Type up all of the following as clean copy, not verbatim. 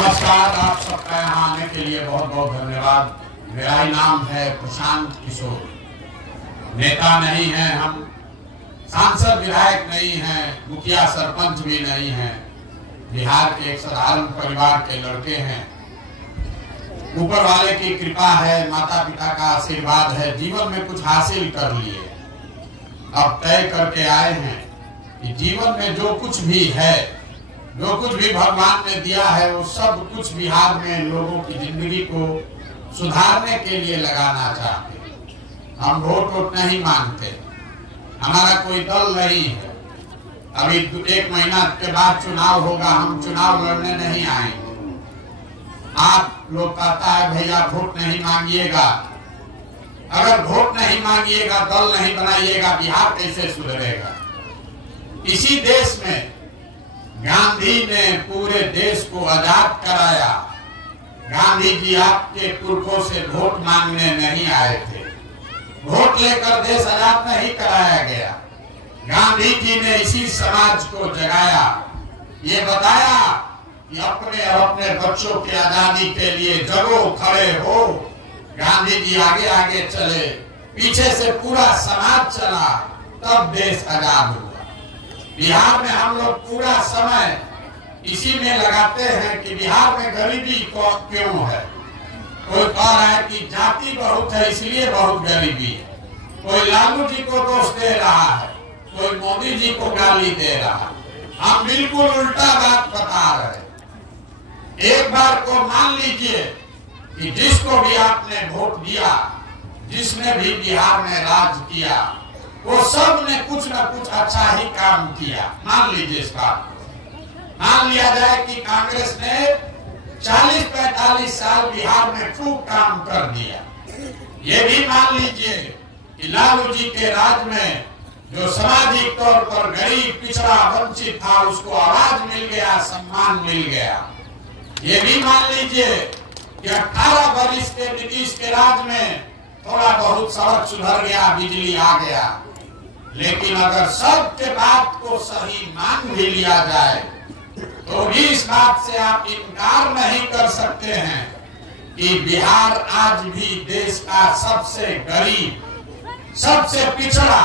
नमस्कार, आप सबका यहाँ आने के लिए बहुत बहुत धन्यवाद। मेरा नाम है प्रशांत किशोर। नेता नहीं है हम, सांसद विधायक नहीं है, मुखिया सरपंच भी नहीं है। बिहार के एक साधारण परिवार के लड़के हैं। ऊपर वाले की कृपा है, माता पिता का आशीर्वाद है, जीवन में कुछ हासिल कर लिए। अब तय करके आए हैं कि जीवन में जो कुछ भी है, जो कुछ भी भगवान ने दिया है, वो सब कुछ बिहार में लोगों की जिंदगी को सुधारने के लिए लगाना चाहते हैं। हम वोट नहीं मांगते, हमारा कोई दल नहीं है। अभी 1 महीना के बाद चुनाव होगा, हम चुनाव लड़ने नहीं आएंगे। आप लोग कहता है भैया वोट नहीं मांगिएगा। अगर वोट नहीं मांगिएगा, दल नहीं बनाइएगा, बिहार कैसे सुधरेगा? इसी देश में गांधी ने पूरे देश को आजाद कराया। गांधी जी आपके पुरखों से वोट मांगने नहीं आए थे। वोट लेकर देश आजाद नहीं कराया गया। गांधी जी ने इसी समाज को जगाया, ये बताया कि अपने और अपने बच्चों की आजादी के लिए जगो, खड़े हो। गांधी जी आगे आगे चले, पीछे से पूरा समाज चला, तब देश आजाद हुआ। बिहार में हम लोग पूरा समय इसी में लगाते हैं कि बिहार में गरीबी क्यों है। कोई कह रहा है कि जाति बहुत है इसलिए बहुत गरीबी है, कोई लालू जी को दोष दे रहा है, कोई मोदी जी को गाली दे रहा है। हम बिल्कुल उल्टा बात बता रहे हैं। एक बार को मान लीजिए कि जिसको भी आपने वोट दिया, जिसने भी बिहार में राज किया, वो सब ने कुछ न कुछ अच्छा ही काम किया। मान लीजिए इस बात को। मान लिया जाए कि कांग्रेस ने 40-45 साल बिहार में खूब काम कर दिया। ये भी मान लीजिए कि लालू जी के राज में जो सामाजिक तौर पर गरीब, पिछड़ा, वंचित था, उसको आवाज मिल गया, सम्मान मिल गया। ये भी मान लीजिए कि 18 वर्ष के नीतीश के राज में थोड़ा बहुत सड़क सुधर गया, बिजली आ गया। लेकिन अगर सबके बात को सही मान भी लिया जाए, तो भी इस बात से आप इनकार नहीं कर सकते हैं कि बिहार आज भी देश का सबसे गरीब, सबसे पिछड़ा,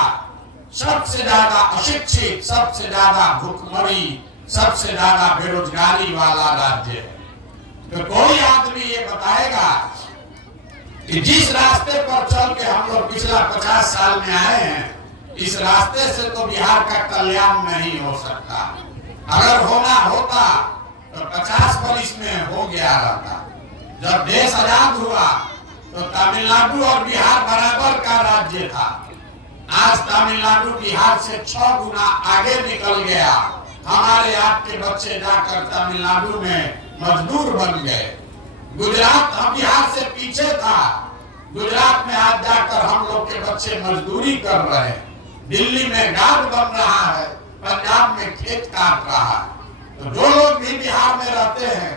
सबसे ज्यादा अशिक्षित, सबसे ज्यादा भूखमरी, सबसे ज्यादा बेरोजगारी वाला राज्य है। तो कोई आदमी ये बताएगा कि जिस रास्ते पर चल के हम लोग पिछला 50 साल में आए हैं, इस रास्ते से तो बिहार का कल्याण नहीं हो सकता। अगर होना होता तो 50 वर्ष में हो गया रहता। जब देश आजाद हुआ तो तमिलनाडु और बिहार बराबर का राज्य था। आज तमिलनाडु बिहार से 6 गुना आगे निकल गया। हमारे आपके बच्चे जाकर तमिलनाडु में मजदूर बन गए। गुजरात हम बिहार से पीछे था, गुजरात में आज जाकर हम लोग के बच्चे मजदूरी कर रहे हैं। दिल्ली में गार्ड बन रहा है, पंजाब में खेत काट रहा है। तो जो लोग भी बिहार में रहते हैं,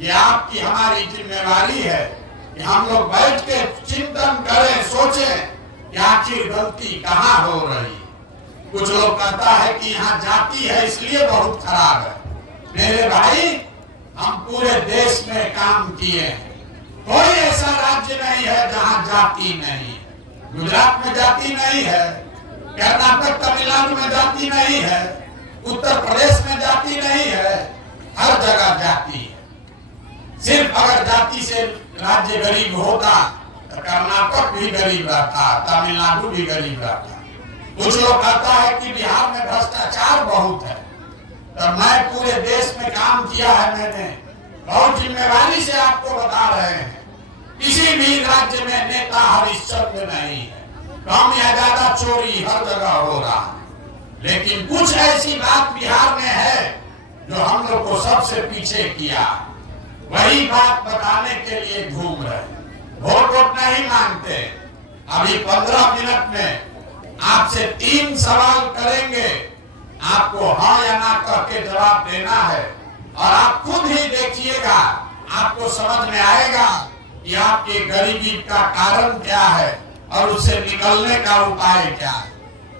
ये आपकी हमारी जिम्मेवारी है कि हम लोग बैठ के चिंतन करें, सोचें कि आखिर गलती कहाँ हो रही। कुछ लोग कहता है कि यहाँ जाति है इसलिए बहुत खराब है। मेरे भाई, हम पूरे देश में काम किए हैं। कोई ऐसा राज्य नहीं है जहाँ जाति नहीं है। गुजरात में जाति नहीं है, कर्नाटक, तमिलनाडु में जाति नहीं है, उत्तर प्रदेश में जाति नहीं है, हर जगह जाति है। सिर्फ अगर जाति से राज्य गरीब होता तो कर्नाटक भी गरीब रहता, तमिलनाडु भी गरीब रहता। कुछ लोग कहता है कि बिहार में भ्रष्टाचार बहुत है। तो मैं पूरे देश में काम किया है, मैंने बहुत जिम्मेवारी से आपको बता रहे हैं। किसी भी राज्य में नेता हरिश्चंद्र नहीं है। कम या ज्यादा चोरी हर जगह हो रहा है, लेकिन कुछ ऐसी बात बिहार में है जो हम लोग को सबसे पीछे किया। वही बात बताने के लिए घूम रहे। वोट नहीं मांगते। अभी 15 मिनट में आपसे 3 सवाल करेंगे, आपको हाँ या ना करके जवाब देना है। और आप खुद ही देखिएगा, आपको समझ में आएगा कि आपकी गरीबी का कारण क्या है और उससे निकलने का उपाय क्या है।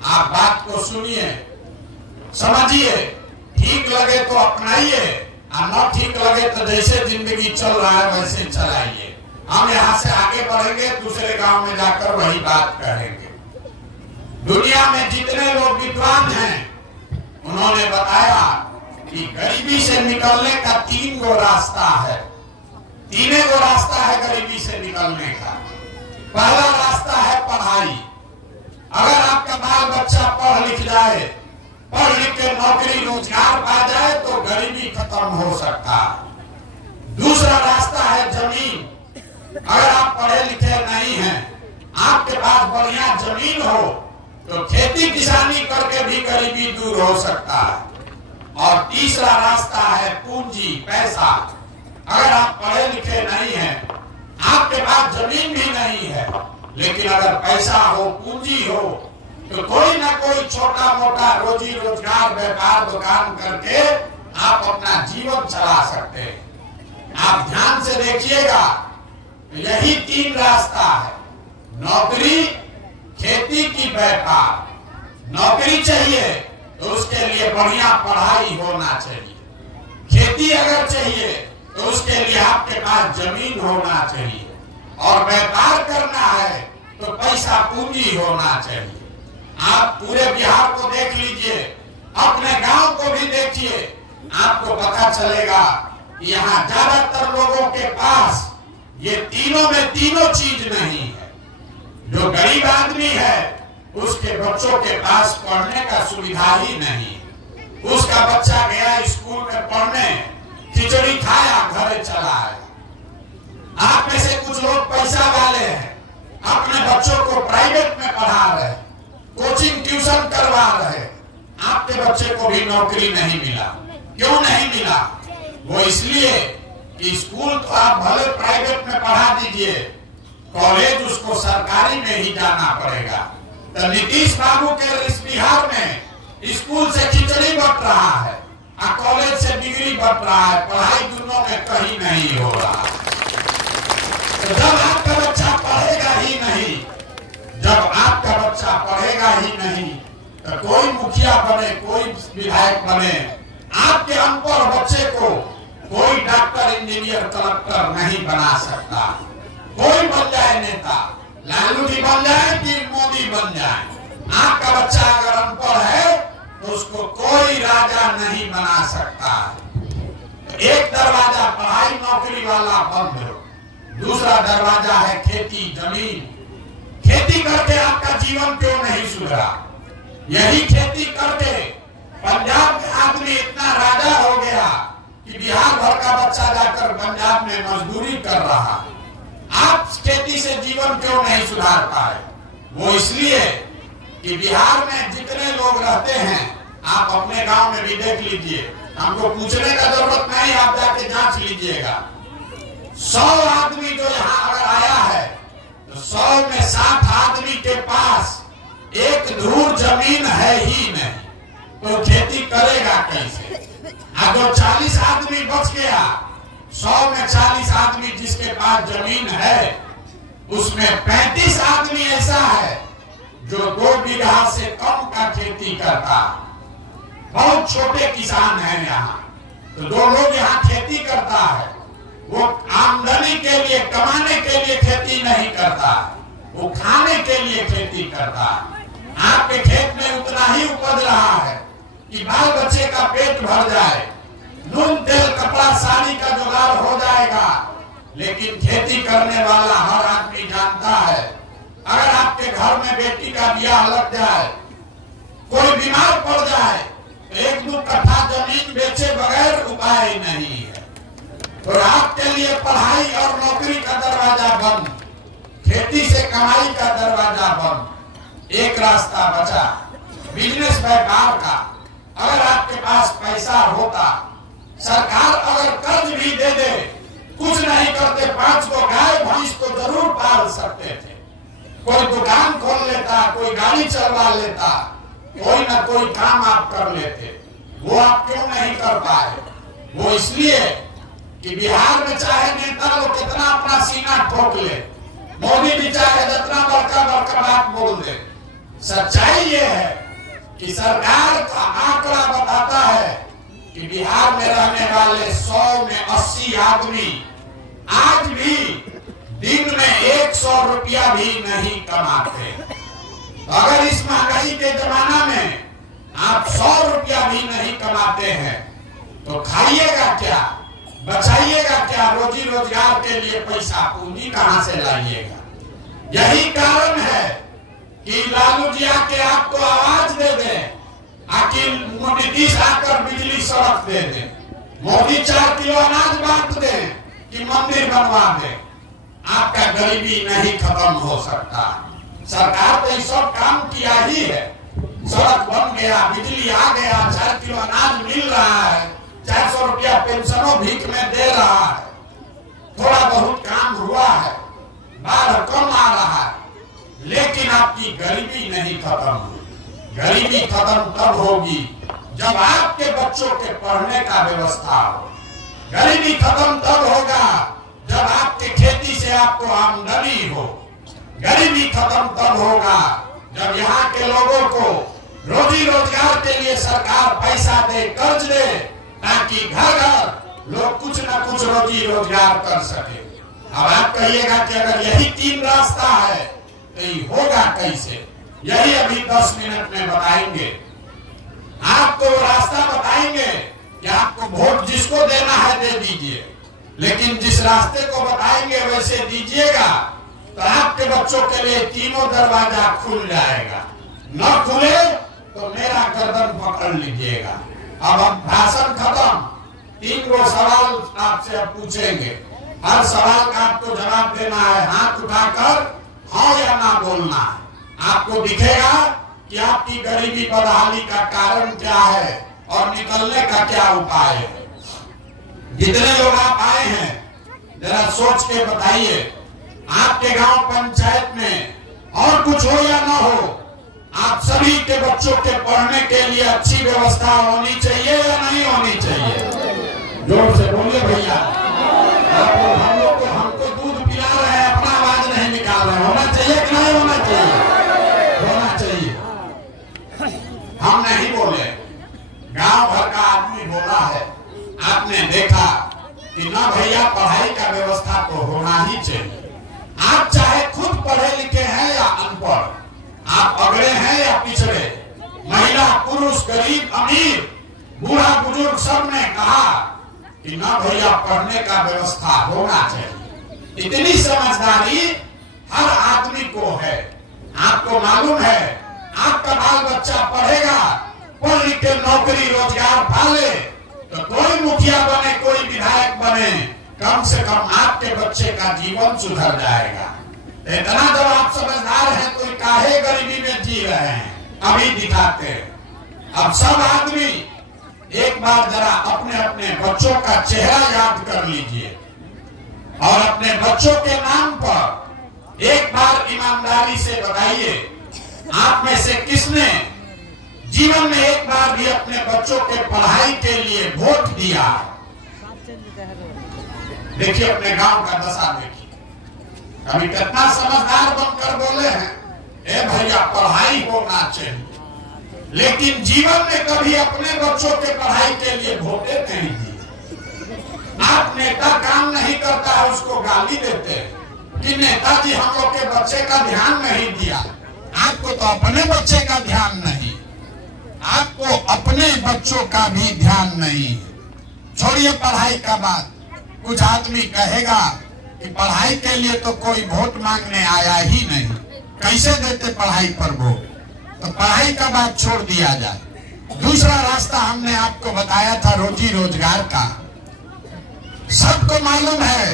आप बात को सुनिए, समझिए, ठीक लगे तो अपनाइए, न ठीक लगे तो जैसे जिंदगी चल रहा है वैसे चलाइए। हम यहाँ से आगे बढ़ेंगे, दूसरे गांव में जाकर वही बात कहेंगे। दुनिया में जितने लोग विद्वान हैं उन्होंने बताया कि गरीबी से निकलने का 3 गो रास्ता है। 3 गो रास्ता है गरीबी से निकलने का। पहला रास्ता है पढ़ाई। अगर आपका बाल बच्चा पढ़ लिख जाए, पढ़ लिख के नौकरी रोजगार पा जाए तो गरीबी खत्म हो सकता है। दूसरा रास्ता है जमीन। अगर आप पढ़े लिखे नहीं हैं, आपके पास बढ़िया जमीन हो तो खेती किसानी करके भी गरीबी दूर हो सकता है। और तीसरा रास्ता है पूंजी, पैसा। अगर आप पढ़े लिखे नहीं हैं, आपके पास जमीन भी नहीं है, लेकिन अगर पैसा हो, पूंजी हो, तो कोई ना कोई छोटा मोटा रोजी रोजगार, व्यापार, दुकान करके आप अपना जीवन चला सकते हैं। आप ध्यान से देखिएगा, यही 3 रास्ता है। नौकरी, खेती की व्यापार। नौकरी चाहिए तो उसके लिए बढ़िया पढ़ाई होना चाहिए। खेती अगर चाहिए तो उसके लिए आपके पास जमीन होना चाहिए। और व्यापार करना है तो पैसा पूंजी होना चाहिए। आप पूरे बिहार को देख लीजिए, अपने गांव को भी देखिए, आपको पता चलेगा यहाँ ज्यादातर लोगों के पास ये तीनों में तीनों चीज नहीं है। जो गरीब आदमी है उसके बच्चों के पास पढ़ने का सुविधा ही नहीं। उसका बच्चा गया स्कूल में पढ़ने, खिचड़ी खाया, घरे चला आया। आप में से कुछ लोग पैसा वाले हैं, अपने बच्चों को प्राइवेट में पढ़ा रहे, कोचिंग ट्यूशन करवा रहे। आपके बच्चे को भी नौकरी नहीं मिला। क्यों नहीं मिला? वो इसलिए कि स्कूल तो आप भले प्राइवेट में पढ़ा दीजिए, कॉलेज उसको सरकारी में ही जाना पड़ेगा। तो नीतीश बाबू के इस बिहार में स्कूल से खिचड़ी बट रहा है और कॉलेज से डिग्री बट रहा है। पढ़ाई दोनों में कहीं नहीं हो रहा। तो जब आपका बच्चा पढ़ेगा ही नहीं, जब आपका बच्चा पढ़ेगा ही नहीं, तो कोई मुखिया बने, कोई विधायक बने, आपके अनपढ़ बच्चे को कोई डॉक्टर, इंजीनियर, कलेक्टर नहीं बना सकता। कोई बन जाए नेता, लालू जी बन जाए कि मोदी बन जाए, आपका बच्चा अगर अनपढ़ है तो उसको कोई राजा नहीं बना सकता। एक दरवाजा पढ़ाई नौकरी वाला बंद हो, दूसरा दरवाजा है खेती, जमीन। खेती करके आपका जीवन क्यों नहीं सुधरा? यही खेती करके पंजाब में आदमी इतना राजा हो गया कि बिहार भर का बच्चा जाकर पंजाब में मजदूरी कर रहा। आप खेती से जीवन क्यों नहीं सुधार पाए? वो इसलिए कि बिहार में जितने लोग रहते हैं, आप अपने गांव में भी देख लीजिए, हमको पूछने का जरूरत नहीं, आप जाके जांच लीजिएगा। 100 आदमी जो यहाँ अगर आया है तो 100 में 60 आदमी के पास एक धूर जमीन है ही नहीं, तो खेती करेगा कैसे? अगर 40 आदमी बच गया, 100 में 40 आदमी जिसके पास जमीन है, उसमें 35 आदमी ऐसा है जो 2 बीघा से कम का खेती करता। बहुत छोटे किसान हैं यहाँ। तो जो लोग यहाँ खेती करता है वो आमदनी के लिए, कमाने के लिए खेती नहीं करता, वो खाने के लिए खेती करता। आपके खेत में उतना ही उपज रहा है कि बाल बच्चे का पेट भर जाए, नून तेल कपड़ा साड़ी का जुगाड़ हो जाएगा। लेकिन खेती करने वाला हर आदमी जानता है, अगर आपके घर में बेटी का ब्याह लग जाए, कोई बीमार पड़ जाए, तो 1-2 कट्ठा जमीन बेचे बगैर उपाय नहीं है। तो आपके लिए पढ़ाई और नौकरी का दरवाजा बंद, खेती से कमाई का दरवाजा बंद। एक रास्ता बचा, बिजनेस, व्यापार का। अगर आपके पास पैसा होता, सरकार अगर कर्ज भी दे दे, कुछ नहीं करते, 5 को गाय भैंस को जरूर पाल सकते थे। कोई दुकान खोल लेता, कोई गाड़ी चलवा लेता, कोई ना कोई काम आप कर लेते। वो आप क्यों नहीं कर पाए? वो इसलिए कि बिहार में चाहे नेता लोग कितना अपना सीना ठोक ले, मोदी भी चाहे जितना बड़का बड़का बात बोल दे, सच्चाई ये है कि सरकार का आंकड़ा बताता है कि बिहार में रहने वाले 100 में 80 आदमी आज भी दिन में 100 रुपया भी नहीं कमाते। तो अगर इस महंगाई के जमाना में आप 100 रुपया भी नहीं कमाते हैं तो खाइएगा क्या, बचाइएगा क्या, रोजी रोजगार के लिए पैसा पूंजी कहां से लाइएगा। यही कारण है कि लालू जी आके आपको आवाज दे दे, आखिर नीतीश आकर बिजली सड़क दे दे, मोदी 4 किलो अनाज बांट दे कि मंदिर बनवा दे, आपका गरीबी नहीं खत्म हो सकता। सरकार तो ये सब काम किया ही है, सड़क बन गया, बिजली आ गया, 4 किलो अनाज मिल रहा है, 400 रुपया पेंशनों भीख में दे रहा है, थोड़ा बहुत काम हुआ है, बाढ़ कम आ रहा है, लेकिन आपकी गरीबी नहीं खत्म हुई। गरीबी खत्म तब होगी जब आपके बच्चों के पढ़ने का व्यवस्था हो। गरीबी खत्म तब होगा जब आपके खेती से आपको आमदनी हो। गरीबी खत्म तब होगा जब यहाँ के लोगों को रोजी रोजगार के लिए सरकार पैसा दे, कर्ज दे, ताकि घर घर लोग कुछ न कुछ रोजी रोजगार कर सके। अब आप कहिएगा कि अगर यही 3 रास्ता है तो ये होगा कैसे? यही अभी 10 मिनट में बताएंगे। आपको रास्ता बताएंगे कि आपको वोट जिसको देना है दे दीजिए, लेकिन जिस रास्ते को बताएंगे वैसे दीजिएगा तो आपके बच्चों के लिए तीनों दरवाजा खुल जाएगा। न खुले तो मेरा गर्दन पकड़ लीजिएगा। अब हम भाषण खत्म। 3 गो सवाल आपसे अब पूछेंगे, हर सवाल का आपको जवाब देना है, हाथ उठाकर हाँ या ना बोलना है। आपको दिखेगा कि आपकी गरीबी बदहाली का कारण क्या है और निकलने का क्या उपाय है। जितने लोग आप आए हैं जरा सोच के बताइए, आपके गांव पंचायत में और कुछ हो या ना हो, आप सभी के बच्चों के पढ़ने के लिए अच्छी व्यवस्था होनी चाहिए या नहीं होनी चाहिए? जोर से बोलिए भैया। हम लोग हमको दूध पिला रहे हैं, अपना आवाज नहीं निकाल रहे। होना चाहिए कि नहीं होना चाहिए? होना चाहिए। हम नहीं बोले, गांव भर का आदमी बोला है। आपने देखा कि ना भैया पढ़ाई का व्यवस्था तो होना ही चाहिए। आप चाहे खुद पढ़े लिखे हैं या अनपढ़, आप अगड़े हैं या पिछड़े, महिला पुरुष गरीब अमीर बूढ़ा बुजुर्ग सब ने कहा कि ना भैया पढ़ने का व्यवस्था होना चाहिए। इतनी समझदारी हर आदमी को है। आपको मालूम है आपका बाल बच्चा पढ़ेगा, पढ़ लिख के नौकरी रोजगार पाले तो कोई मुखिया बने, कोई विधायक बने, कम से कम आपके बच्चे का जीवन सुधर जाएगा। इतना जब आप समझदार हैं तो काहे गरीबी में जी रहे हैं, अभी दिखाते हैं। अब सब आदमी एक बार जरा अपने अपने बच्चों का चेहरा याद कर लीजिए और अपने बच्चों के नाम पर एक बार ईमानदारी से बताइए, आप में से किसने जीवन में एक बार भी अपने बच्चों के पढ़ाई के लिए वोट दिया? देखिए अपने गांव का दशा देखिए, अभी कितना समझदार बनकर बोले हैं, ए भैया पढ़ाई होना चाहिए, लेकिन जीवन में कभी अपने बच्चों के पढ़ाई के लिए वोटे नहीं दिए। आप नेता काम नहीं करता है उसको गाली देते हैं कि नेताजी हम लोग के बच्चे का ध्यान नहीं दिया। आपको तो अपने बच्चे का ध्यान नहीं, आपको अपने बच्चों का भी ध्यान नहीं। छोड़िए पढ़ाई का बात, कुछ आदमी कहेगा कि पढ़ाई के लिए तो कोई वोट मांगने आया ही नहीं, कैसे देते पढ़ाई पर वोट? तो पढ़ाई का बात छोड़ दिया जाए। दूसरा रास्ता हमने आपको बताया था रोजी रोजगार का। सबको मालूम है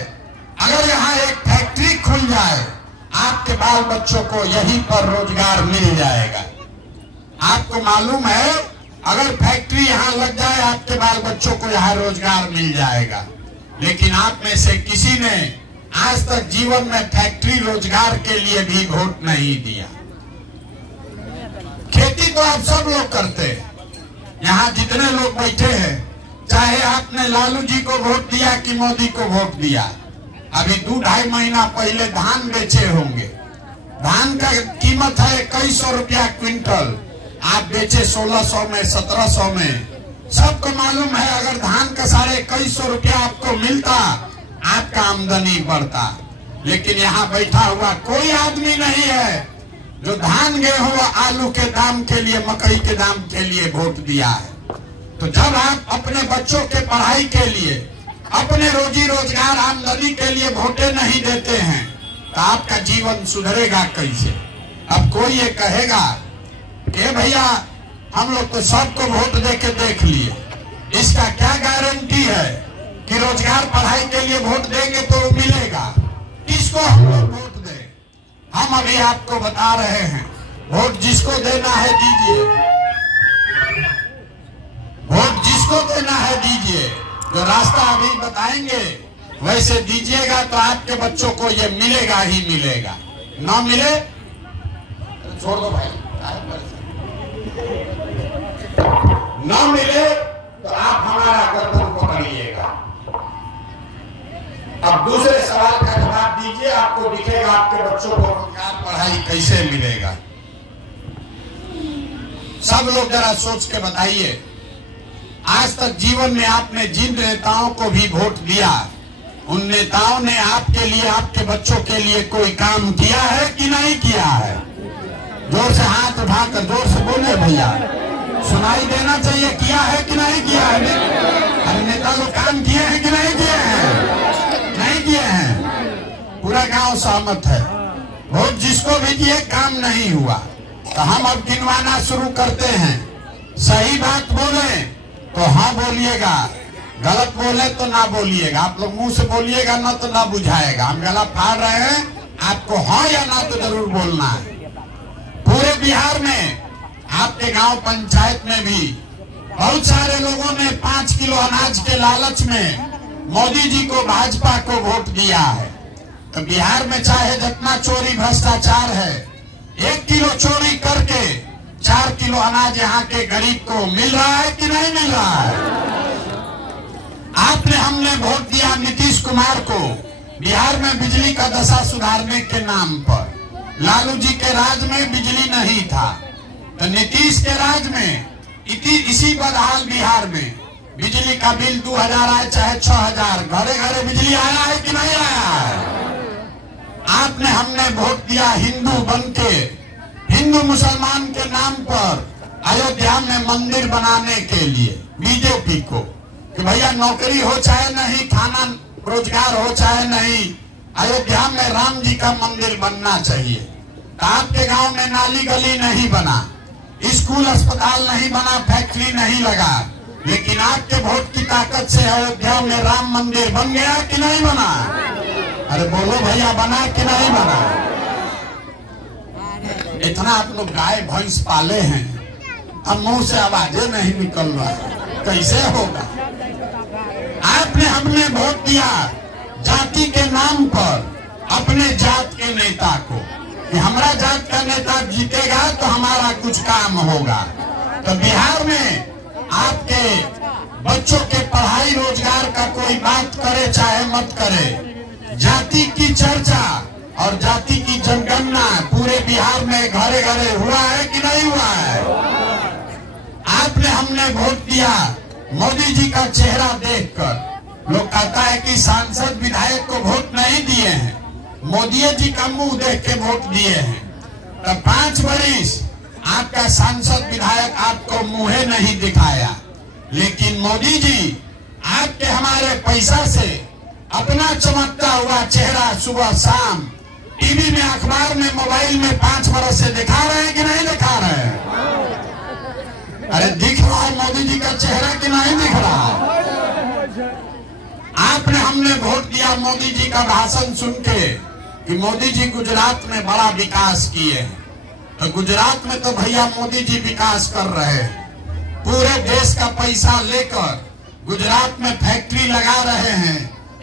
अगर यहाँ एक फैक्ट्री खुल जाए आपके बाल बच्चों को यहीं पर रोजगार मिल जाएगा। आपको मालूम है अगर फैक्ट्री यहाँ लग जाए आपके बाल बच्चों को यहाँ रोजगार मिल जाएगा। लेकिन आप में से किसी ने आज तक जीवन में फैक्ट्री रोजगार के लिए भी वोट नहीं दिया। खेती तो आप सब लोग करते हैं, यहाँ जितने लोग बैठे हैं, चाहे आपने लालू जी को वोट दिया कि मोदी को वोट दिया। अभी 2-2.5 महीना पहले धान बेचे होंगे, धान का कीमत है 2100 रुपया क्विंटल, आप बेचे 1600 में 1700 में, सबको मालूम है अगर धान का 2150 रुपया आपको मिलता, आपका आमदनी बढ़ता। लेकिन यहाँ बैठा हुआ कोई आदमी नहीं है जो धान गेहूं आलू के दाम के लिए, मकई के दाम के लिए वोट दिया है। तो जब आप अपने बच्चों के पढ़ाई के लिए, अपने रोजी रोजगार आमदनी के लिए वोटे नहीं देते हैं तो आपका जीवन सुधरेगा कैसे? अब कोई ये कहेगा कि भैया हम लोग तो सबको वोट दे के देख लिए, इसका क्या गारंटी है कि रोजगार पढ़ाई के लिए वोट देंगे तो मिलेगा? किसको हम लोग वोट दें? हम अभी आपको बता रहे हैं, वोट जिसको देना है दीजिए, वोट जिसको देना है दीजिए। जो रास्ता अभी बताएंगे वैसे दीजिएगा तो आपके बच्चों को ये मिलेगा ही मिलेगा। ना मिले छोड़ दो भाई, ना मिले तो आप हमारा गर्दन पकड़िएगा। अब दूसरे सवाल का जवाब दीजिए, आपको दिखेगा आपके बच्चों को रोजगार पढ़ाई कैसे मिलेगा। सब लोग जरा सोच के बताइए, आज तक जीवन में आपने जिन नेताओं को भी वोट दिया, उन नेताओं ने आपके लिए, आपके बच्चों के लिए कोई काम किया है कि नहीं किया है? जोर से हाथ उठाकर जोर से बोले भैया, सुनाई देना चाहिए। किया है कि नहीं किया है? अरे नेता लोग काम किए हैं कि नहीं किए हैं? नहीं किए हैं। पूरा गांव सहमत है। वोट जिसको भी दिए काम नहीं हुआ। तो हम अब गिनवाना शुरू करते हैं। सही बात बोले तो हाँ बोलिएगा, गलत बोले तो ना बोलिएगा। आप लोग मुंह से बोलिएगा ना तो ना बुझाएगा। हम गला फाड़ रहे हैं, आपको हाँ या ना तो जरूर बोलना है। पूरे बिहार में आपके गांव पंचायत में भी बहुत सारे लोगों ने 5 किलो अनाज के लालच में मोदी जी को, भाजपा को वोट दिया है। तो बिहार में चाहे जितना चोरी भ्रष्टाचार है, 1 किलो चोरी करके 4 किलो अनाज यहाँ के गरीब को मिल रहा है कि नहीं मिल रहा है? आपने, हमने वोट दिया नीतीश कुमार को बिहार में बिजली का दशा सुधारने के नाम पर। लालू जी के राज में बिजली नहीं था, तो नीतीश के राज में इसी बदहाल बिहार में बिजली का बिल 2000 आए चाहे 6000, घरे घरे बिजली आया है कि नहीं आया है? आपने, हमने वोट दिया हिंदू बनके, हिंदू मुसलमान के नाम पर अयोध्या में मंदिर बनाने के लिए बीजेपी को, कि भैया नौकरी हो चाहे नहीं, खाना रोजगार हो चाहे नहीं, अयोध्या में राम जी का मंदिर बनना चाहिए। तो आपके गांव में नाली गली नहीं बना, स्कूल अस्पताल नहीं बना, फैक्ट्री नहीं लगा, लेकिन आपके वोट की ताकत से अयोध्या में राम मंदिर बन गया कि नहीं बना? अरे बोलो भैया, बना कि नहीं बना? इतना आप लोग गाय भैंस पाले हैं, अब मुंह से आवाजें नहीं निकल रहा, कैसे होगा? आपने, हमने वोट दिया जाति के नाम पर अपने जात के नेता को, कि हमारा जात का नेता जीतेगा तो हमारा कुछ काम होगा। तो बिहार में आपके बच्चों के पढ़ाई रोजगार का कोई बात करे चाहे मत करे, जाति की चर्चा और जाति की जनगणना पूरे बिहार में घरे घरे हुआ है कि नहीं हुआ है? आपने, हमने वोट दिया मोदी जी का चेहरा देखकर। लोग कहता है कि सांसद विधायक को वोट नहीं दिए हैं, मोदी जी का मुंह देख के वोट दिए हैं। तब 5 वर्ष आपका सांसद विधायक आपको मुंह नहीं दिखाया, लेकिन मोदी जी आपके हमारे पैसा से अपना चमकता हुआ चेहरा सुबह शाम टीवी में, अखबार में, मोबाइल में 5 वर्ष से दिखा रहे हैं कि नहीं दिखा रहे हैं? अरे दिख रहा है मोदी जी का चेहरा कि नहीं दिख रहा है? आपने, हमने वोट दिया मोदी जी का भाषण सुन के कि मोदी जी गुजरात में बड़ा विकास किए हैं। तो गुजरात में तो भैया मोदी जी विकास कर रहे हैं, पूरे देश का पैसा लेकर गुजरात में फैक्ट्री लगा रहे हैं,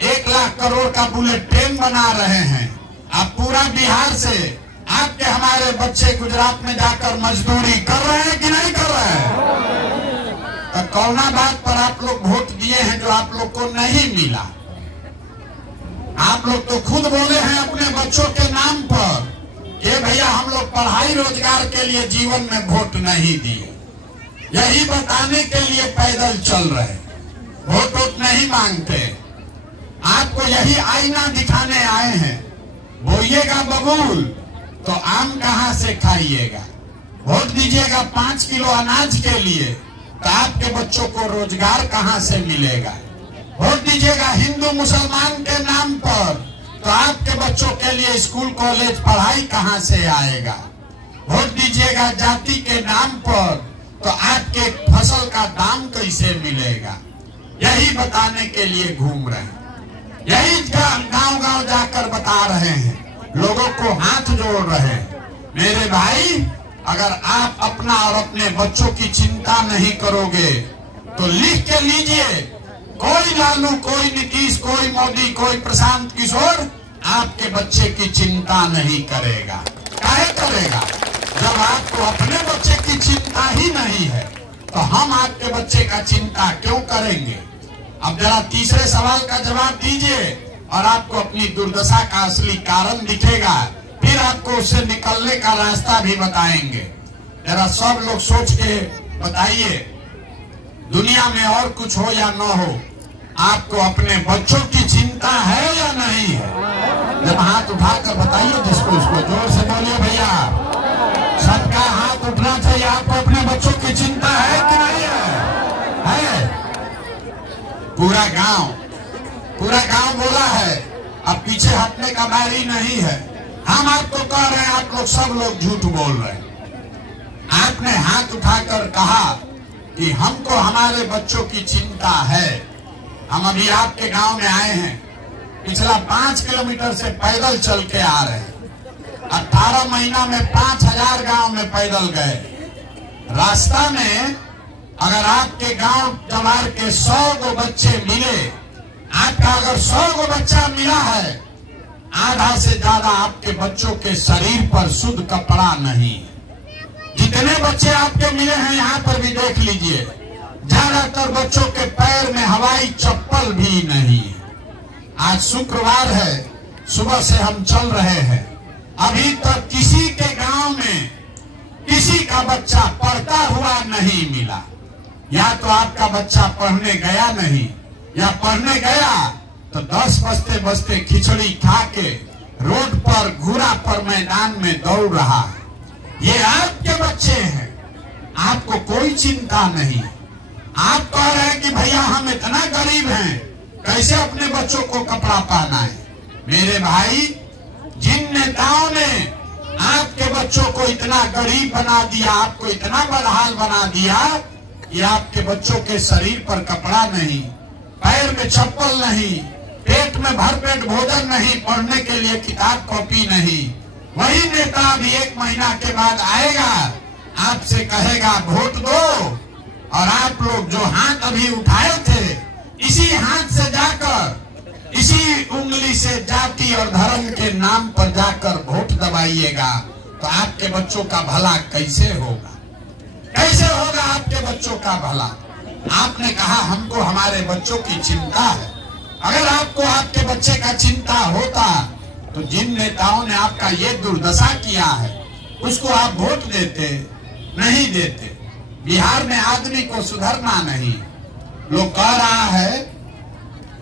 1 लाख करोड़ का बुलेट ट्रेन बना रहे हैं। अब पूरा बिहार से आपके हमारे बच्चे गुजरात में जाकर मजदूरी कर रहे हैं कि नहीं कर रहे हैं? तो कौना बात पर आप लोग वोट दिए हैं जो आप लोग को नहीं मिला? आप लोग तो खुद बोले हैं अपने बच्चों के नाम पर कि भैया हम लोग पढ़ाई रोजगार के लिए जीवन में वोट नहीं दिए। यही बताने के लिए पैदल चल रहे, वोट वोट नहीं मांगते। आपको यही आईना दिखाने आए हैं। बोइएगा बबूल तो आम कहां से खाइएगा। वोट दीजिएगा 5 किलो अनाज के लिए तो आपके बच्चों को रोजगार कहां से मिलेगा। वोट दीजिएगा हिंदू मुसलमान के नाम पर तो आपके बच्चों के लिए स्कूल कॉलेज पढ़ाई कहां से आएगा। वोट दीजिएगा जाति के नाम पर तो आपके फसल का दाम कैसे मिलेगा। यही बताने के लिए घूम रहे हैं, यही गांव गांव जाकर बता रहे हैं, लोगों को हाथ जोड़ रहे हैं। मेरे भाई, अगर आप अपना और अपने बच्चों की चिंता नहीं करोगे तो लिख के लीजिए, कोई लालू, कोई नीतीश, कोई मोदी, कोई प्रशांत किशोर आपके बच्चे की चिंता नहीं करेगा। काहे करेगा? जब आपको अपने बच्चे की चिंता ही नहीं है तो हम आपके बच्चे का चिंता क्यों करेंगे। अब जरा तीसरे सवाल का जवाब दीजिए और आपको अपनी दुर्दशा का असली कारण दिखेगा, फिर आपको उससे निकलने का रास्ता भी बताएंगे। जरा सब लोग सोच के बताइए, दुनिया में और कुछ हो या न हो, आपको अपने बच्चों की चिंता है या नहीं है? जब हाथ उठाकर बताइए, जिसको उसको जोर से बोलिए भैया, सबका हाथ उठना चाहिए। आपको अपने बच्चों की चिंता है कि नहीं है? पूरा गांव बोला है, अब पीछे हटने का बारी नहीं है। हम आपको कह रहे हैं, आप लोग सब लोग झूठ बोल रहे हैं। आपने हाथ उठाकर कहा कि हमको हमारे बच्चों की चिंता है। हम अभी आपके गांव में आए हैं, पिछला 5 किलोमीटर से पैदल चल के आ रहे हैं। 18 महीना में 5000 गांव में पैदल गए। रास्ता में अगर आपके गांव जवार के 100 गो बच्चे मिले, आपका अगर 100 गो बच्चा मिला है, आधा से ज्यादा आपके बच्चों के शरीर पर शुद्ध कपड़ा नहीं। जितने बच्चे आपके मिले हैं यहाँ पर भी देख लीजिए, ज्यादातर बच्चों के पैर में हवाई चप्पल भी नहीं। आज शुक्रवार है, सुबह से हम चल रहे हैं, अभी तक किसी के गांव में किसी का बच्चा पढ़ता हुआ नहीं मिला। या तो आपका बच्चा पढ़ने गया नहीं, या पढ़ने गया तो 10 बजते बजते खिचड़ी खा के रोड पर घूरा पर मैदान में दौड़ रहा है। ये आपके बच्चे हैं, आपको कोई चिंता नहीं। आप कह रहे हैं कि भैया हम इतना गरीब हैं, कैसे अपने बच्चों को कपड़ा पहना है। मेरे भाई, जिन नेताओं ने आपके बच्चों को इतना गरीब बना दिया, आपको इतना बदहाल बना दिया कि आपके बच्चों के शरीर पर कपड़ा नहीं, पैर में चप्पल नहीं, पेट में भरपेट भोजन नहीं, पढ़ने के लिए किताब कॉपी नहीं, वही नेता अभी 1 महीना के बाद आएगा, आपसे कहेगा वोट दो, और आप लोग जो हाथ अभी उठाए थे, इसी हाथ से जाकर, इसी उंगली से जाति और धर्म के नाम पर जाकर वोट दबाइएगा, तो आपके बच्चों का भला कैसे होगा? कैसे होगा आपके बच्चों का भला? आपने कहा हमको हमारे बच्चों की चिंता है। अगर आपको आपके बच्चे का चिंता होता तो जिन नेताओं ने आपका ये दुर्दशा किया है उसको आप वोट देते? नहीं देते। बिहार में आदमी को सुधरना नहीं। लोग कह रहा है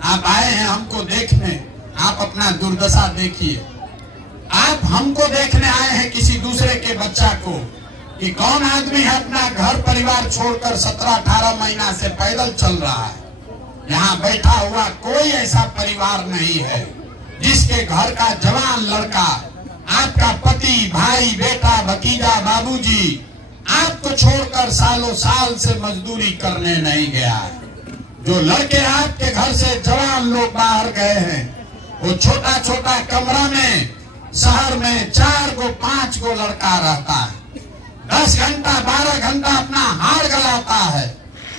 आप आए हैं हमको देखने, आप अपना दुर्दशा देखिए। आप हमको देखने आए हैं किसी दूसरे के बच्चा को, कि कौन आदमी है अपना घर परिवार छोड़कर 17-18 महीना से पैदल चल रहा है। यहाँ बैठा हुआ कोई ऐसा परिवार नहीं है जिसके घर का जवान लड़का, आपका पति, भाई, बेटा, भतीजा, बाबूजी आपको छोड़कर सालों साल से मजदूरी करने नहीं गया है। जो लड़के आपके घर से जवान लोग बाहर गए हैं, वो छोटा छोटा कमरा में शहर में 4 गो 5 गो लड़का रहता है। 10 घंटा 12 घंटा अपना हाड़ गलाता है,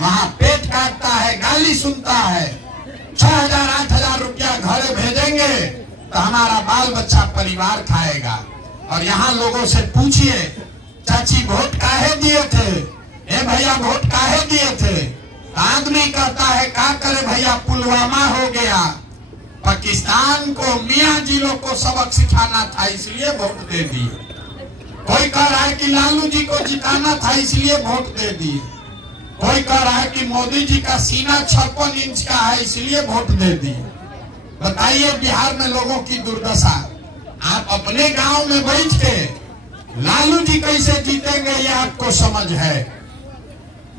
वहाँ पेट काटता है, गाली सुनता है। 6,000-8,000 रुपया घर भेजेंगे तो हमारा बाल बच्चा परिवार खाएगा। और यहाँ लोगों से पूछिए, चाची वोट काहे दिए थे? ए भैया वोट काहे दिए थे? आदमी कहता है का करे भैया, पुलवामा हो गया, पाकिस्तान को मियाँ जिलों को सबक सिखाना था इसलिए वोट दे दिए। कोई कह रहा है कि लालू जी को जिताना था इसलिए वोट दे दिए। कोई कह रहा है कि मोदी जी का सीना 56 इंच का है इसलिए वोट दे दिए। बताइए बिहार में लोगों की दुर्दशा। आप अपने गांव में बैठ के लालू जी कैसे जीतेंगे ये आपको समझ है,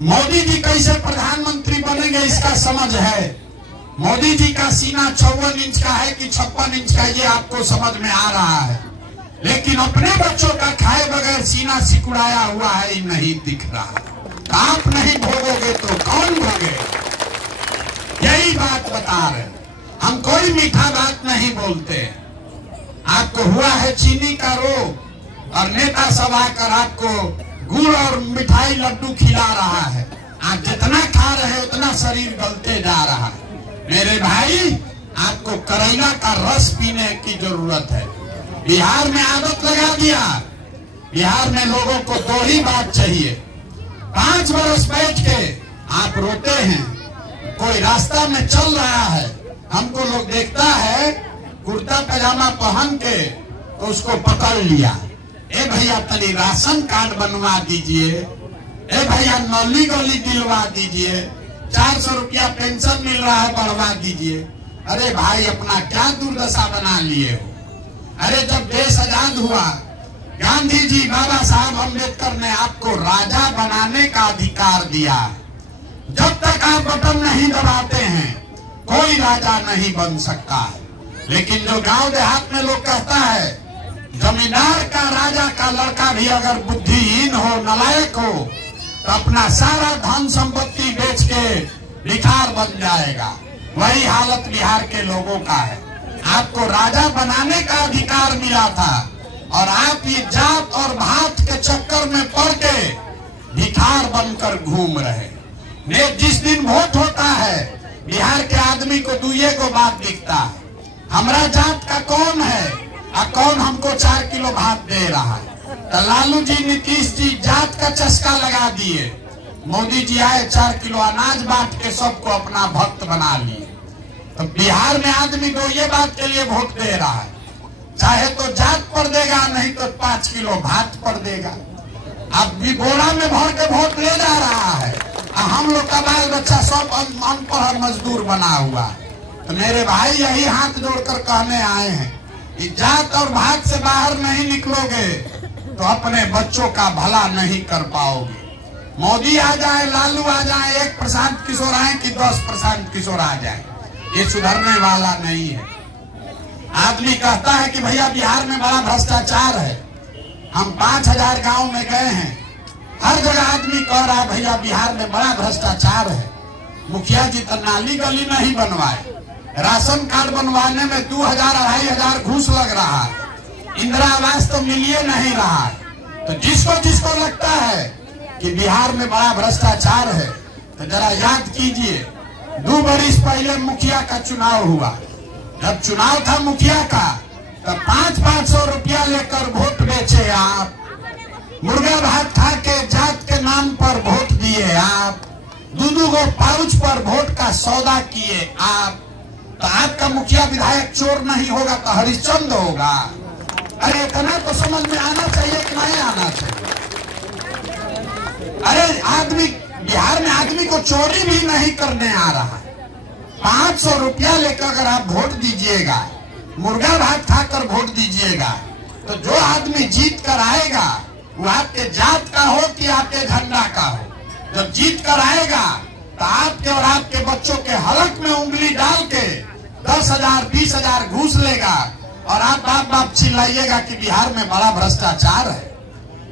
मोदी जी कैसे प्रधानमंत्री बनेंगे इसका समझ है, मोदी जी का सीना 54 इंच का है कि 56 इंच का ये आपको समझ में आ रहा है, लेकिन अपने बच्चों का खाए बगैर सीना सिकुड़ाया हुआ है ही नहीं दिख रहा। आप नहीं भोगोगे तो कौन भोगे? यही बात बता रहे। हम कोई मीठा बात नहीं बोलते। आपको हुआ है चीनी का रोग और नेता सब आकर आपको गुड़ और मिठाई लड्डू खिला रहा है। आप जितना खा रहे हैं उतना शरीर गलते जा रहा है। मेरे भाई, आपको करेला का रस पीने की जरूरत है। बिहार में आदत लगा दिया। बिहार में लोगों को दो ही बात चाहिए। 5 बरस बैठ के आप रोते हैं, कोई रास्ता में चल रहा है, हमको लोग देखता है कुर्ता पैजामा पहन के तो उसको पकड़ लिया, ए भैया तनी राशन कार्ड बनवा दीजिए, ए भैया नली गली दिलवा दीजिए, 400 रुपया पेंशन मिल रहा है बढ़वा दीजिए। अरे भाई, अपना क्या दुर्दशा बना लिए हो? अरे जब देश आजाद हुआ, गांधी जी बाबा साहब अम्बेडकर ने आपको राजा बनाने का अधिकार दिया। जब तक आप बटन नहीं दबाते हैं कोई राजा नहीं बन सकता है। लेकिन जो गांव देहात में लोग कहता है जमींदार का राजा का लड़का भी अगर बुद्धिहीन हो, नालायक हो, तो अपना सारा धन संपत्ति बेच के भिखार बन जाएगा। वही हालत बिहार के लोगों का है। आपको राजा बनाने का अधिकार मिला था और आप ये जात और भात के चक्कर में पड़ के भिखार बनकर घूम रहे। जिस दिन वोट होता है बिहार के आदमी को दुइये को बात दिखता है, हमारा जात का कौन है और कौन हमको 4 किलो भात दे रहा है। तो लालू जी, नीतीश जी जात का चस्का लगा दिए। मोदी जी आए 4 किलो अनाज बांट के सबको अपना भक्त बना लिए। तो बिहार में आदमी दो ये बात के लिए वोट दे रहा है, चाहे तो जात पर देगा, नहीं तो 5 किलो भात पर देगा। अब भी बोरा में भर के वोट ले जा रहा है। हम लोग का बाल बच्चा सब अनपढ़ मजदूर बना हुआ। तो मेरे भाई, यही हाथ जोड़कर कहने आए हैं कि जात और भात से बाहर नहीं निकलोगे तो अपने बच्चों का भला नहीं कर पाओगे। मोदी आ जाए, लालू आ जाए, 1 प्रशांत किशोर आए कि 10 प्रशांत किशोर आ जाए, ये सुधरने वाला नहीं है। आदमी कहता है कि भैया बिहार में बड़ा भ्रष्टाचार है। हम 5000 गांव में गए हैं, हर जगह आदमी कह रहा है भैया बिहार में बड़ा भ्रष्टाचार है। मुखिया जी तो नाली गली नहीं बनवाए, राशन कार्ड बनवाने में 2000-2500 घूस लग रहा है, इंदिरा आवास तो मिलिए नहीं रहा है। तो जिसको जिसको लगता है कि बिहार में बड़ा भ्रष्टाचार है तो जरा याद कीजिए, 2 बरिस पहले मुखिया का चुनाव हुआ। जब चुनाव था मुखिया का तो 500-500 रुपया लेकर वोट बेचे आप, मुर्गा भात खा के जात के नाम पर वोट दिए आप, 2-2 गो पाउच पर वोट का सौदा किए आप। तो आपका मुखिया विधायक चोर नहीं होगा तो हरिश्चंद्र होगा। अरे इतना तो समझ में आना चाहिए कि नहीं आना चाहिए? अरे आदमी, बिहार में आदमी को चोरी भी नहीं करने आ रहा है। 500 रुपया लेकर अगर आप वोट दीजिएगा, मुर्गा भात खाकर वोट दीजिएगा, तो जो आदमी जीत कर आएगा वो आपके जात का हो कि आपके झंडा का हो, जब जीत कर आएगा तो आपके और आपके बच्चों के हलक में उंगली डाल के 10,000-20,000 घूस लेगा और आप बाप बाप चिल्लाइएगा कि बिहार में बड़ा भ्रष्टाचार है।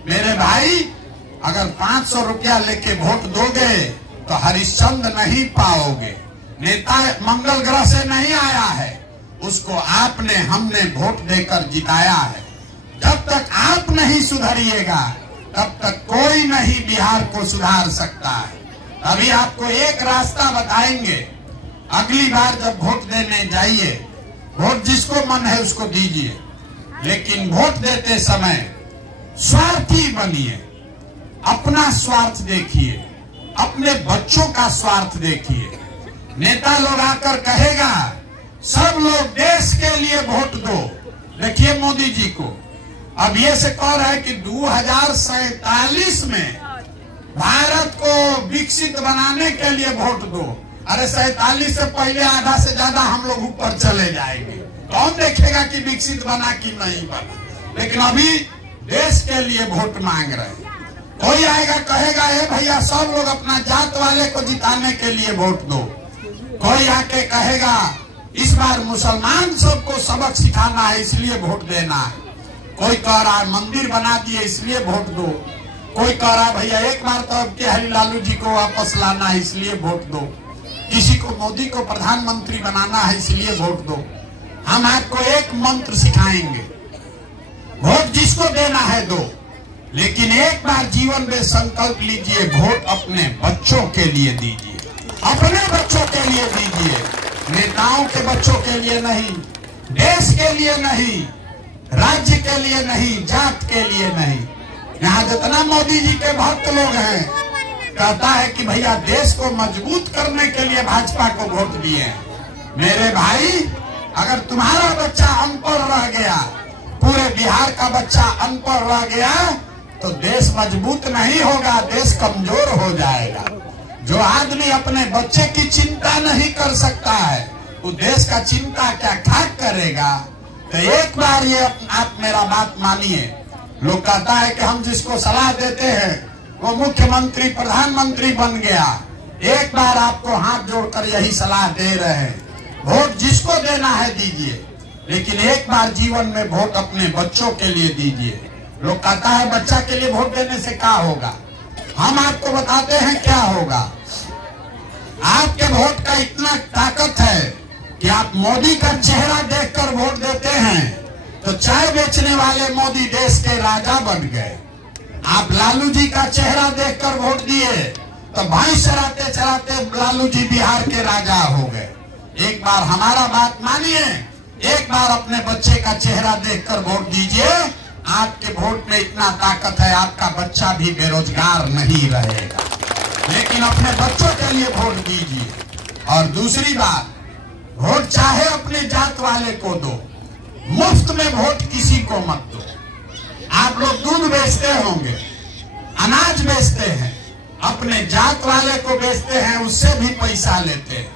मेरे भाई, अगर 500 रुपया लेके वोट दोगे तो हरिश्चंद्र नहीं पाओगे। नेता मंगल ग्रह से नहीं आया है, उसको आपने हमने वोट देकर जिताया है। जब तक आप नहीं सुधरिएगा तब तक कोई नहीं बिहार को सुधार सकता है। अभी आपको एक रास्ता बताएंगे, अगली बार जब वोट देने जाइए, वोट जिसको मन है उसको दीजिए, लेकिन वोट देते समय स्वार्थी बनिए। अपना स्वार्थ देखिए, अपने बच्चों का स्वार्थ देखिए। नेता लोग आकर कहेगा सब लोग देश के लिए वोट दो। देखिए मोदी जी को अब ये से कह रहा है कि 2047 में भारत को विकसित बनाने के लिए वोट दो। अरे 47 से पहले आधा से ज्यादा हम लोग ऊपर चले जाएंगे। कौन देखेगा कि विकसित बना कि नहीं बना। लेकिन अभी देश के लिए वोट मांग रहे हैं। कोई आएगा कहेगा ए भैया सब लोग अपना जात वाले को जिताने के लिए वोट दो। कोई आके कहेगा इस बार मुसलमान सबको सबक सिखाना है इसलिए वोट देना है। कोई कह रहा है मंदिर बना दिए इसलिए वोट दो। कोई कह रहा है भैया एक बार तो अब के हरी लालू जी को वापस लाना है इसलिए वोट दो। किसी को मोदी को प्रधानमंत्री बनाना है इसलिए वोट दो। हम आपको एक मंत्र सिखाएंगे, वोट जिसको देना है दो, लेकिन एक बार जीवन में संकल्प लीजिए वोट अपने बच्चों के लिए दीजिए, अपने बच्चों के लिए दीजिए, नेताओं के बच्चों के लिए नहीं, देश के लिए नहीं, राज्य के लिए नहीं, जात के लिए नहीं। यहाँ जितना मोदी जी के भक्त लोग हैं कहता है कि भैया देश को मजबूत करने के लिए भाजपा को वोट दिए। मेरे भाई अगर तुम्हारा बच्चा अनपढ़ रह गया, पूरे बिहार का बच्चा अनपढ़ रह गया तो देश मजबूत नहीं होगा, देश कमजोर हो जाएगा। जो आदमी अपने बच्चे की चिंता नहीं कर सकता है वो देश का चिंता क्या खाक करेगा। तो एक बार ये आप मेरा बात मानिए। लोग कहता है कि हम जिसको सलाह देते हैं वो मुख्यमंत्री प्रधानमंत्री बन गया। एक बार आपको हाथ जोड़कर यही सलाह दे रहे हैं, वोट जिसको देना है दीजिए, लेकिन एक बार जीवन में वोट अपने बच्चों के लिए दीजिए। लोग कहता है बच्चा के लिए वोट देने से क्या होगा। हम आपको बताते हैं क्या होगा। आपके वोट का इतना ताकत है कि आप मोदी का चेहरा देखकर वोट देते हैं तो चाय बेचने वाले मोदी देश के राजा बन गए। आप लालू जी का चेहरा देखकर वोट दिए तो भैंस चराते चराते लालू जी बिहार के राजा हो गए। एक बार हमारा बात मानिए, एक बार अपने बच्चे का चेहरा देखकर वोट दीजिए। आपके वोट में इतना ताकत है आपका बच्चा भी बेरोजगार नहीं रहेगा। लेकिन अपने बच्चों के लिए वोट दीजिए। और दूसरी बात, वोट चाहे अपने जात वाले को दो, मुफ्त में वोट किसी को मत दो। आप लोग दूध बेचते होंगे, अनाज बेचते हैं, अपने जात वाले को बेचते हैं, उससे भी पैसा लेते हैं।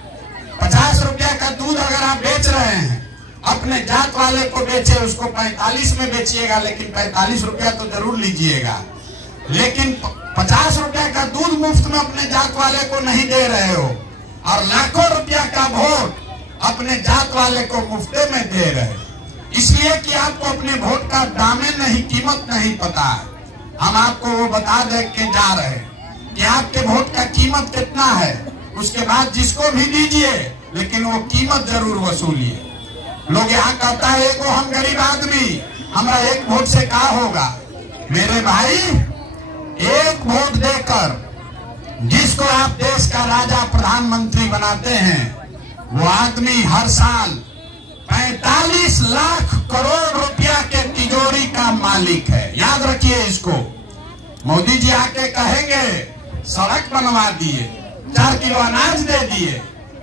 50 रुपया का दूध अगर आप बेच रहे हैं, अपने जात वाले को बेचे, उसको 45 में बेचिएगा, लेकिन 45 रुपया तो जरूर लीजिएगा। लेकिन 50 रुपया का दूध मुफ्त में अपने जात वाले को नहीं दे रहे हो और लाखों रुपया का वोट अपने जात वाले को मुफ्ते में दे रहे। इसलिए कि आपको अपने वोट का दामे नहीं, कीमत नहीं पता है। हम आपको वो बता दे के जा रहे हैं कि आपके वोट का कीमत कितना है। उसके बाद जिसको भी दीजिए, लेकिन वो कीमत जरूर वसूलिए। लोग यहाँ कहता है एगो हम गरीब आदमी, हमारा एक वोट से क्या होगा। मेरे भाई, एक वोट देकर जिसको आप देश का राजा प्रधानमंत्री बनाते हैं, वो आदमी हर साल 45 लाख करोड़ रुपया के तिजोरी का मालिक है। याद रखिए इसको। मोदी जी आके कहेंगे सड़क बनवा दिए, 4 किलो अनाज दे दिए।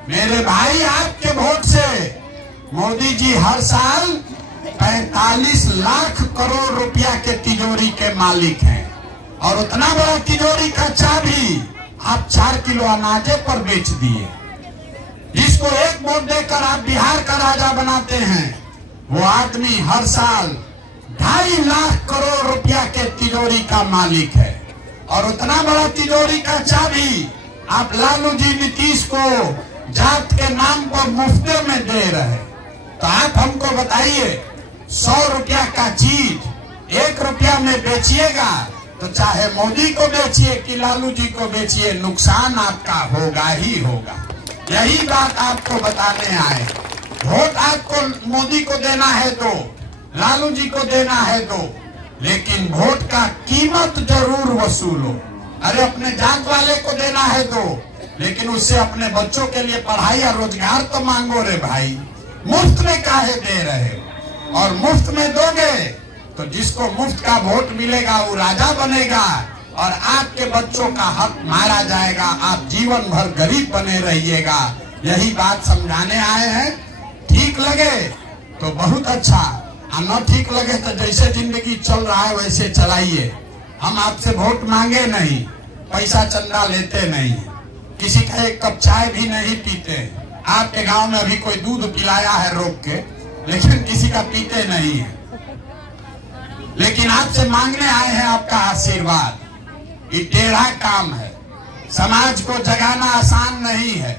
मेरे भाई, आपके वोट से मोदी जी हर साल 45 लाख करोड़ रुपया के तिजोरी के मालिक हैं। और उतना बड़ा तिजोरी का चाबी आप 4 किलो अनाजे पर बेच दिए। जिसको एक वोट देकर आप बिहार का राजा बनाते हैं, वो आदमी हर साल 2.5 लाख करोड़ रुपया के तिजोरी का मालिक है। और उतना बड़ा तिजोरी का चाबी आप लालू जी, नीतीश को जात के नाम पर मुफ्ते में दे रहे। तो आप हमको बताइए, 100 रुपया का चीज 1 रुपया में बेचिएगा तो चाहे मोदी को बेचिए कि लालू जी को बेचिए, नुकसान आपका होगा ही होगा। यही बात आपको बताने आए। वोट आपको मोदी को देना है दो, लालू जी को देना है दो, लेकिन वोट का कीमत जरूर वसूलो। अरे अपने जात वाले को देना है दो, लेकिन उससे अपने बच्चों के लिए पढ़ाई और रोजगार तो मांगो रे भाई। मुफ्त में काहे दे रहे हो। और मुफ्त में दोगे तो जिसको मुफ्त का वोट मिलेगा वो राजा बनेगा और आपके बच्चों का हक मारा जाएगा। आप जीवन भर गरीब बने रहिएगा। यही बात समझाने आए हैं। ठीक लगे तो बहुत अच्छा, और न ठीक लगे तो जैसे जिंदगी चल रहा है वैसे चलाइए। हम आपसे वोट मांगे नहीं, पैसा चंदा लेते नहीं, किसी का एक कप चाय भी नहीं पीते। आपके गांव में अभी कोई दूध पिलाया है रोक के, लेकिन किसी का पीते नहीं है। लेकिन आपसे मांगने आए हैं आपका आशीर्वाद। ये टेढ़ा काम है, समाज को जगाना आसान नहीं है।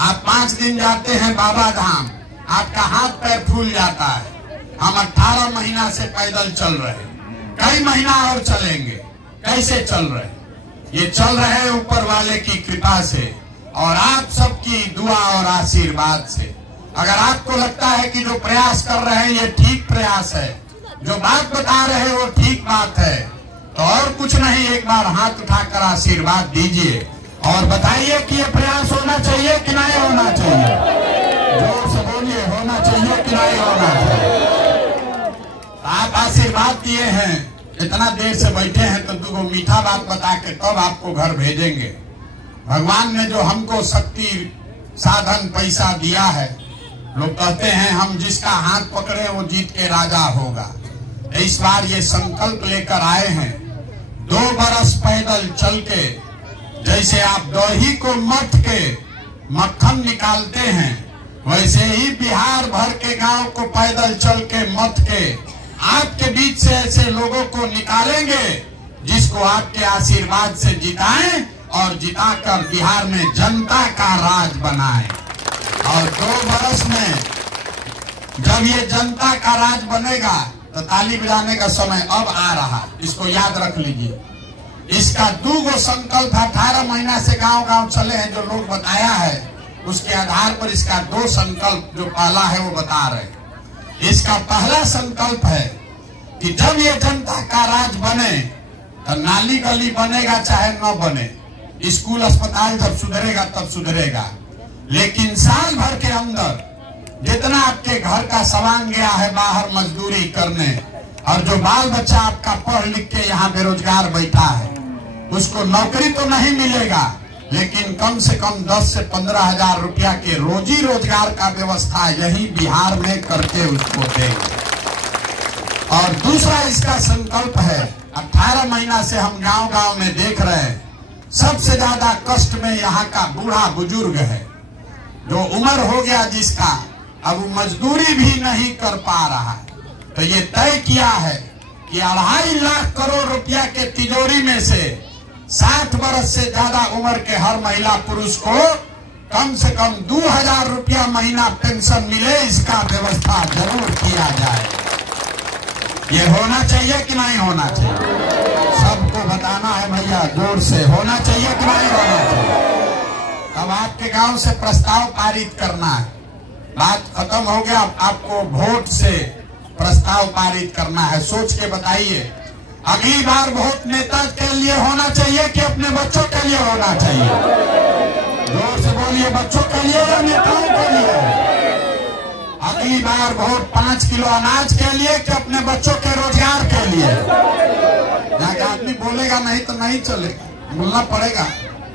आप 5 दिन जाते हैं बाबा धाम, आपका हाथ पैर फूल जाता है। हम 18 महीना से पैदल चल रहे, कई महीना और चलेंगे। कैसे चल रहे? ये चल रहे हैं ऊपर वाले की कृपा से और आप सबकी दुआ और आशीर्वाद से। अगर आपको लगता है कि जो प्रयास कर रहे हैं ये ठीक प्रयास है, जो बात बता रहे हैं वो ठीक बात है, तो और कुछ नहीं, एक बार हाथ उठाकर आशीर्वाद दीजिए और बताइए कि ये प्रयास होना चाहिए कि नहीं होना चाहिए। जोर से बोलिए, होना चाहिए कि नहीं होना चाहिए। आप आशीर्वाद दिए हैं, इतना देर से बैठे हैं तो 2 मीठा बात बता के तब आपको घर भेजेंगे। भगवान ने जो हमको शक्ति, साधन, पैसा दिया है, लोग कहते हैं हम जिसका हाथ पकड़े वो जीत के राजा होगा। इस बार ये संकल्प लेकर आए हैं, 2 बरस पैदल चल के, जैसे आप दही को मथ के मक्खन निकालते हैं, वैसे ही बिहार भर के गांव को पैदल चल के मथ के आपके बीच से ऐसे लोगों को निकालेंगे जिसको आपके आशीर्वाद से जिताएं और जिताकर बिहार में जनता का राज बनाएं। और 2 बरस में जब ये जनता का राज बनेगा तो ताली बजाने का समय अब आ रहा, इसको याद रख लीजिए। इसका 2 संकल्प 18 महीना से गांव गांव चले हैं, जो लोग बताया है उसके आधार पर इसका 2 संकल्प जो पहला है वो बता रहे हैं। इसका पहला संकल्प है कि जब ये जनता का राज बने तो नाली गली बनेगा चाहे न बने, स्कूल अस्पताल जब सुधरेगा तब सुधरेगा, लेकिन साल भर के अंदर जितना आपके घर का सामान गया है बाहर मजदूरी करने, और जो बाल बच्चा आपका पढ़ लिख के यहाँ बेरोजगार बैठा है, उसको नौकरी तो नहीं मिलेगा, लेकिन कम से कम 10 से 15 हजार रुपया के रोजी रोजगार का व्यवस्था यही बिहार में करके उसको देंगे। और दूसरा इसका संकल्प है, 18 महीना से हम गांव गांव में देख रहे हैं, सबसे ज्यादा कष्ट में यहाँ का बूढ़ा बुजुर्ग है, जो उम्र हो गया जिसका, अब वो मजदूरी भी नहीं कर पा रहा है। तो ये तय किया है कि 2.5 लाख करोड़ रुपया के तिजोरी में से 60 वर्ष से ज्यादा उम्र के हर महिला पुरुष को कम से कम 2000 रुपया महीना पेंशन मिले, इसका व्यवस्था जरूर किया जाए। ये होना चाहिए कि नहीं होना चाहिए? सबको बताना है भैया, जोर से, होना चाहिए कि नहीं होना चाहिए? अब आपके गांव से प्रस्ताव पारित करना है, बात खत्म हो गया, आपको वोट से प्रस्ताव पारित करना है। सोच के बताइए, अगली बार वोट नेता के लिए होना चाहिए कि अपने बच्चों के लिए होना चाहिए? जोर से बोलिए, बच्चों के लिए या नेताओं के लिए? अगली बार वोट 5 किलो अनाज के लिए कि अपने बच्चों के रोजगार के लिए? यहाँ आदमी बोलेगा नहीं तो नहीं चलेगा, बोलना पड़ेगा,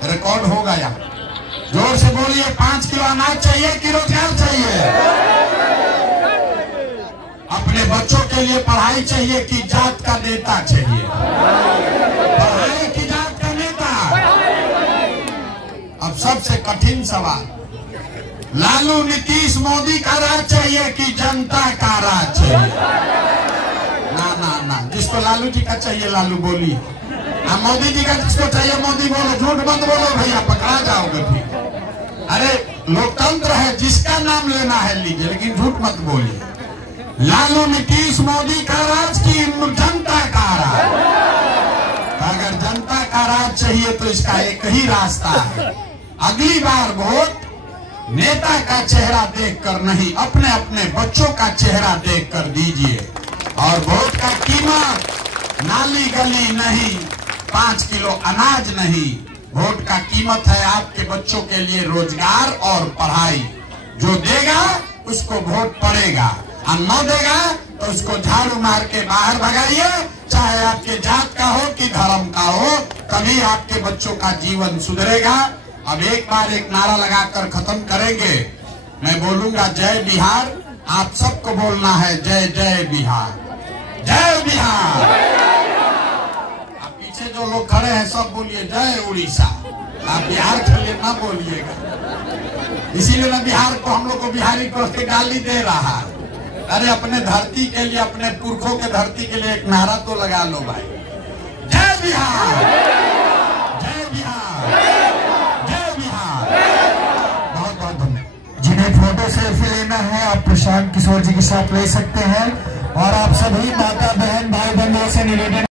रिकॉर्ड होगा यहाँ। जोर से बोलिए, 5 किलो अनाज चाहिए कि रोजगार चाहिए? अपने बच्चों के लिए पढ़ाई चाहिए कि जात का नेता चाहिए? पढ़ाई की जात का नेता? अब सबसे कठिन सवाल, लालू नीतीश मोदी का राज चाहिए कि जनता का राज चाहिए? ना ना ना, जिसको लालू जी का चाहिए लालू बोलिए, मोदी जी का जिसको चाहिए मोदी बोलो, झूठ मत बोलो भैया, पकड़ा जाओगे फिर। अरे लोकतंत्र है, जिसका नाम लेना है लीजिए, लेकिन झूठ मत बोलिए। लालू नीतीश मोदी का राज की जनता का राज? अगर जनता का राज चाहिए तो इसका एक ही रास्ता है, अगली बार वोट नेता का चेहरा देखकर नहीं, अपने अपने बच्चों का चेहरा देखकर दीजिए। और वोट का कीमत नाली गली नहीं, 5 किलो अनाज नहीं, वोट का कीमत है आपके बच्चों के लिए रोजगार और पढ़ाई। जो देगा उसको वोट पड़ेगा, और न देगा तो उसको झाड़ू मार के बाहर भगाइए, चाहे आपके जात का हो कि धर्म का हो, तभी आपके बच्चों का जीवन सुधरेगा। अब एक बार एक नारा लगाकर खत्म करेंगे, मैं बोलूंगा जय बिहार, आप सबको बोलना है जय जय बिहार, जय बिहार। अब पीछे जो लोग खड़े हैं सब बोलिए जय उड़ीसा। आप बिहार के लिए ना बोलिएगा, इसीलिए ना बिहार को हम लोग को बिहारी को गाली दे रहा है। अरे अपने धरती के लिए, अपने पुरखों के धरती के लिए एक नारा तो लगा लो भाई, जय बिहार, जय बिहार, जय बिहार। बहुत बहुत धन्यवाद। जिन्हें फोटो सेल्फी लेना है आप प्रशांत किशोर जी के साथ ले सकते हैं, और आप सभी माता बहन भाई बंधुओं से निवेदन